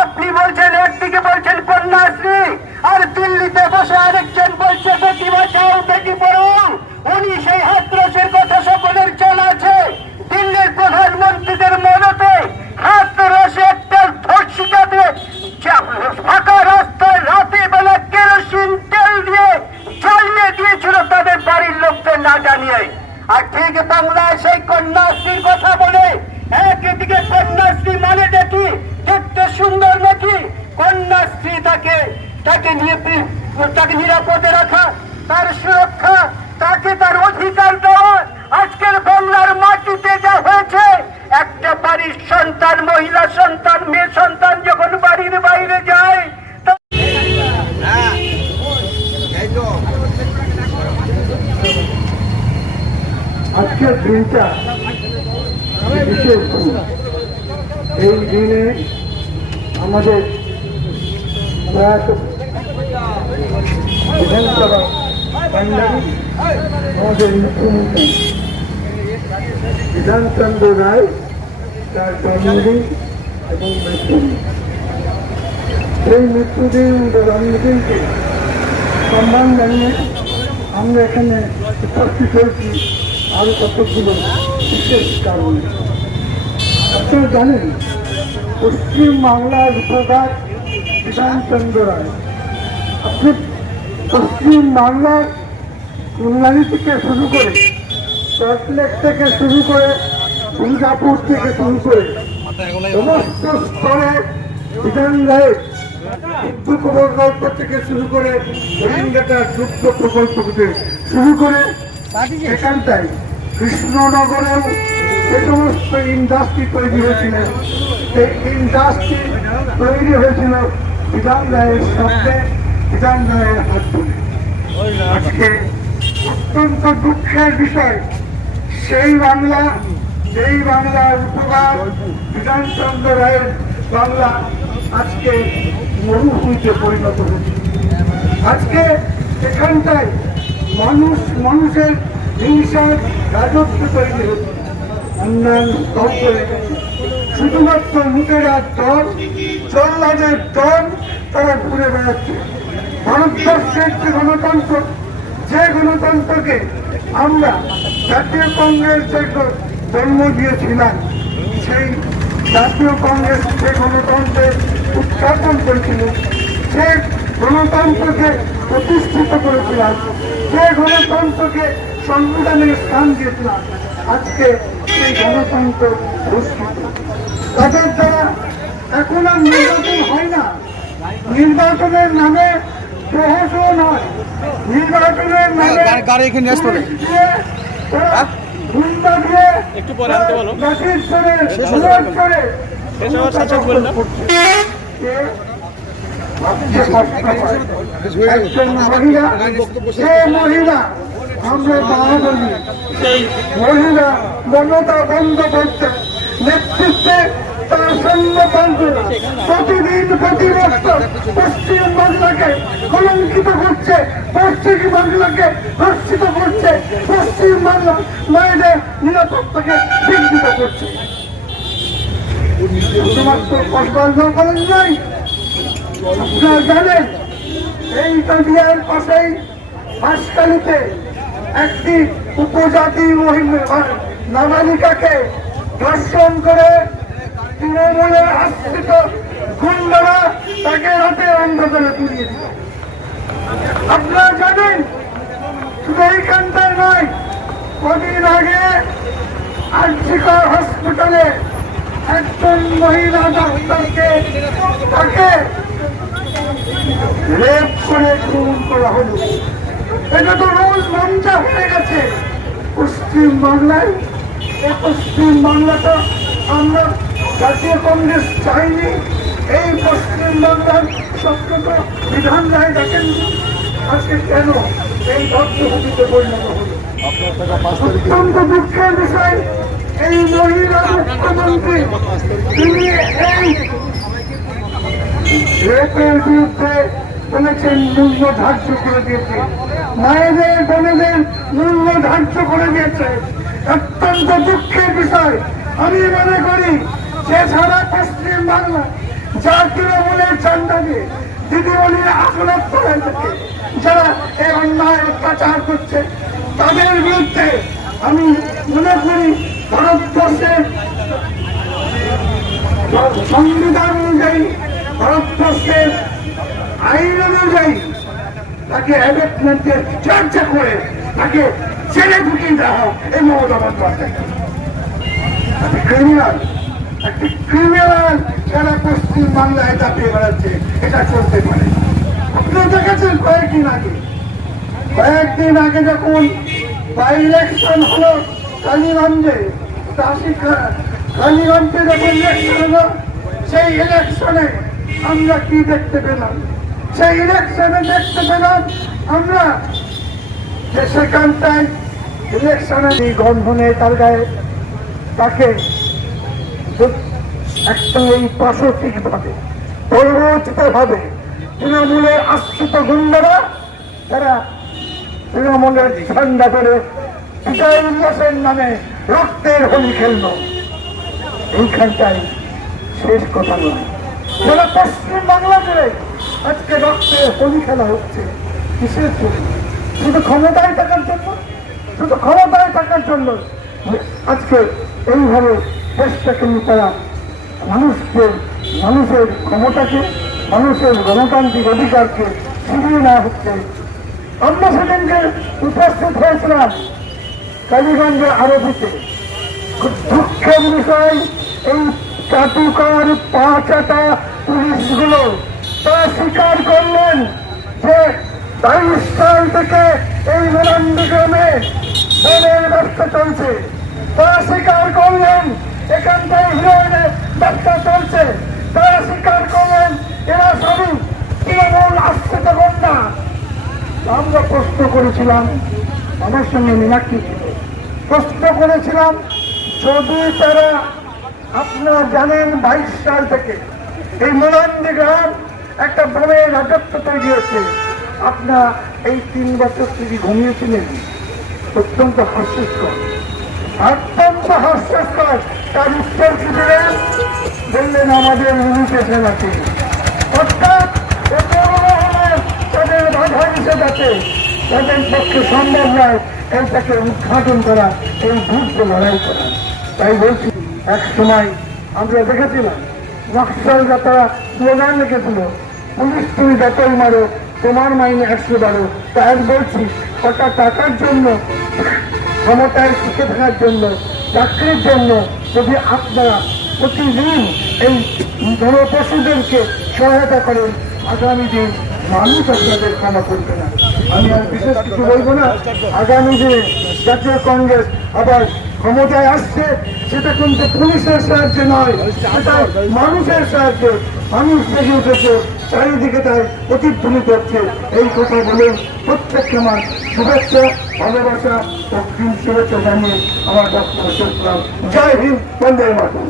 আপনি বলছেন একদিকে বলছেন কন্যাশ্রী, আর দিল্লিতে বসে আরেকজন বলছে বেটি বাঁচাও বেটি পড়াও। উনি সেই হাতরসের কথা সকলের জানা আছে। দিল্লির প্রধানমন্ত্রীদের মনতে হাতরসে একটা ধর্ষিকাতে ফাঁকা রাস্তায় রাতে বেলা কেরোসিন তেল দিয়ে জ্বালিয়ে দিয়েছিল তাদের বাড়ির লোকদের না জানিয়ে। আর ঠিক বাংলায় সেই কন্যাশ্রীর কথা বলে একদিকে কন্যাশ্রী মানে দেখি দেখতে সুন্দর নাকি, কন্যাশ্রী তাকে নিরাপদে রাখা, তার সুরক্ষা, তাকে তার অধিকার দেওয়া। আজকের বাংলার মাটিতে যা হয়েছে, একটা বাড়ির সন্তান, মহিলা সন্তান, মেয়ে সন্তান যখন বাড়ির বাইরে যায়, আজকের দিনটা বিশেষ দিন। এই দিনে আমাদের প্রয়াত বিধানসভা কাণ্ডারি আমাদের মুখ্যমন্ত্রী বিধানচন্দ্র রায় তার জন্মদিন এবং মৃত্যুদিন। সেই মৃত্যুদিন জন্মদিনকে সম্মান জানিয়ে আমরা এখানে উপস্থিত হয়েছি আরো কতগুলো বিশেষ কারণ। আপনারা জানেন, পশ্চিম বাংলার উপকার বিধানচন্দ্র রায়। আপনি পশ্চিম বাংলার কল্যাণী থেকে শুরু করে, সল্টলেক থেকে শুরু করে, দুর্গাপুর থেকে শুরু করে সমস্ত স্তরে বিধান রায়ের বিদ্যুৎ প্রকল্প থেকে শুরু করে হরিণঘাটার যুক্ত প্রকল্প থেকে শুরু করে এখানটায় কৃষ্ণনগরেও যে সমস্ত ইন্ডাস্ট্রি তৈরি হয়েছিল, সেই ইন্ডাস্ট্রি তৈরি হয়েছিল বিধান রায়ের শব্দে, বিধান রায়ের হাত ধরে। আজকে অত্যন্ত দুঃখের বিষয়, সেই বাংলার উপকার বিধানচন্দ্র রায়ের বাংলা আজকে মরুভূমিতে পরিণত হয়েছে। আজকে এখানটায় মানুষের হিংসার রাজত্ব তৈরি হচ্ছে, উন্নয়ন স্তব্ধ হয়ে গেছে। শুধুমাত্র লুটেরা দল, জল্লাদের দল তারা ঘুরে বেড়াচ্ছে। ভারতবর্ষের যে গণতন্ত্রকে আমরা জাতীয় কংগ্রেস জন্ম দিয়েছিলাম, সেই জাতীয় কংগ্রেস যে গণতন্ত্রের উৎপাদন করেছিল, যে গণতন্ত্রকে প্রতিষ্ঠিত করেছিলাম, যে গণতন্ত্রকে সংবিধানের স্থান দিয়েছিলাম, আজকে সেই গণতন্ত্র পুরস্কৃত। তাদের দ্বারা এখন আর নির্বাচন হয় না। নির্বাচনের নামে প্রহসন হয়, নির্বাচনের নামে একটু পরে আনতে বলো। মহিলা আমরা বাবা বলি, সেই মহিলা মমতা বন্দ্যোপাধ্যায় নেতৃত্বে তার সৈন্যতন্ত্ররা প্রতিদিন প্রতি বছর পশ্চিম বাংলাকে কলঙ্কিত করছে, পশ্চিম বাংলাকে ধর্ষিত করছে, পশ্চিম বাংলা মায়েদের নিরাপত্তাকে বিঘ্নিত করছে। শুধুমাত্র কসবাঞ্চল কলেজ নয়, আপনারা জানেন এই নদিয়ার পাশেই হাসকালিতে একটি উপজাতি নাবালিকাকে ধর্ষণ করে তৃণমূলের আশ্রিত গুন্ডারা তাকে রাতে অন্ধকারে পুড়িয়ে দিল। আপনারা জানেন, শুধু এইখানটায় নয়, কদিন আগে আরজিকর হসপিটালে একজন মহিলা ডাক্তারকে তাকে রেপ করে খুন করা হলো। এটা তো রোজ মঞ্চা হয়ে গেছে পশ্চিম বাংলায়। এই পশ্চিম বাংলাটা আমরা জাতীয় কংগ্রেস চাইনি। এই পশ্চিম বাংলার স্বপ্নত বিধান রায় দেখেন, আজকে কেন এই ভদ্রভূমিতে পরিণত হল? অত্যন্ত দুঃখের বিষয়, এই মহিলা মুখ্যমন্ত্রী তিনি এই রেপের বিরুদ্ধে বলেছেন মূল্য ধার্য করে দিয়েছে, মায়েদের বোনেদের মূল্য ধার্য করে দিয়েছে। অত্যন্ত দুঃখের বিষয়। আমি মনে করি যে সারা পশ্চিম বাংলা যার তৃণমূলের চান্দা দিয়ে দিদিমণির আসনত করে থাকে, যারা এই অন্যায় অত্যাচার করছে তাদের বিরুদ্ধে আমি মনে করি ভারতবর্ষের সংবিধান অনুযায়ী, ভারতবর্ষের আইন অনুযায়ী তাকে অ্যাবেটমেন্টের চর্চা করে তাকে ছেড়ে ঢুকিয়ে দেওয়া হোক। এই মমতা বন্দ্যোপাধ্যায় ক্রিমিনাল, একটি ক্রিমিনাল যারা পশ্চিম বাংলায় দাপিয়ে বেড়াচ্ছে, এটা চলতে পারে। আপনারা দেখেছেন কয়েকদিন আগে যখন বাই ইলেকশন হলো কালীগঞ্জে, কালীগঞ্জে যখন ইলেকশন হলো, সেই ইলেকশনে আমরা কি দেখতে পেলাম? সেই ইলেকশনে দেখতে পেলাম আমরা যে সেখানটায় ইলেকশনে গন্ধ নেই তার গায়ে, তাকে একটা এই প্রাসঙ্গিক ভাবে পরিবর্তিত ভাবে তৃণমূলের আশ্রিত গুন্ডারা তারা তৃণমূলের ঝান্ডা করে বিজয় উল্লাসের নামে রক্তের হোলি খেলল। এইখানটাই শেষ কথা নয়, যারা পশ্চিম বাংলা করে আজকে রক্তের হোলি খেলা হচ্ছে কিসের জন্য? শুধু ক্ষমতায় থাকার জন্য, শুধু ক্ষমতায় থাকার জন্য আজকে এইভাবে দেশটাকে তারা মানুষের ক্ষমতাকে, মানুষের গণতান্ত্রিক অধিকারকে ছিনিয়ে নেওয়া হচ্ছে। আমরা সেদিনকে উপস্থিত হয়েছিলাম কালীগঞ্জের আরতিতে। খুব দুঃখের বিষয়, এই চাটুকার পা চাটা পুলিশগুলো তারা স্বীকার করলেন যে 22 সাল থেকে এই নন্দগ্রামে বনের ব্যবসা চলছে। তারা স্বীকার করলেন এখানটায় হিরোইনের ব্যবসা চলছে। তারা স্বীকার করলেন এরা সবই তৃণমূল আশ্রিত কন্যা। আমরা প্রশ্ন করেছিলাম, আমার সঙ্গে মীনাক্ষী ছিল, প্রশ্ন করেছিলাম যদি তারা, আপনারা জানেন 22 সাল থেকে এই নন্দগ্রাম একটা বোমের রাজত্ব তৈরি হচ্ছে, আপনার এই 3 বছর থেকে ঘুমিয়েছিলেন? অত্যন্ত হাস্যস্কর, অত্যন্ত হাস্যস্কর। তার উত্তর কি দিলেন? বললেন আমাদের লিমিটেশন আছে, অর্থাৎ তাদের বাধা নিষেধ আছে, তাদের পক্ষে সম্ভব নয় এইটাকে উদ্ঘাটন করা, এই যুদ্ধ লড়াই করা। তাই বলছি, এক সময় আমরা দেখেছিলাম নকশালরা তারা স্লোগান লিখেছিল, পুলিশ তুমি যতই মারো তোমার মাইনে 112। তাই বলছি, কটা টাকার জন্য, ক্ষমতায় টিকে থাকার জন্য, চাকরির জন্য যদি আপনারা প্রতিদিন এই জনপশুদেরকে সহায়তা করেন, আগামী দিন মানুষ আপনাদের ক্ষমা করবে না। আমি আর বিশেষ কিছু বলবো না। আগামী দিনে জাতীয় কংগ্রেস আবার ক্ষমতায় আসছে, সেটা কিন্তু পুলিশের সাহায্যে নয়, সেটা মানুষের সাহায্যে। মানুষ জেগে উঠেছে, চারিদিকে তার প্রতিধ্বনি করছে। এই কথা বলে প্রত্যেককে আমার শুভেচ্ছা, ভালোবাসা, অগ্রিম শুভেচ্ছা জানিয়ে আমার বক্তব্য শেষ করলাম। জয় হিন্দ, বন্দে মাতরম।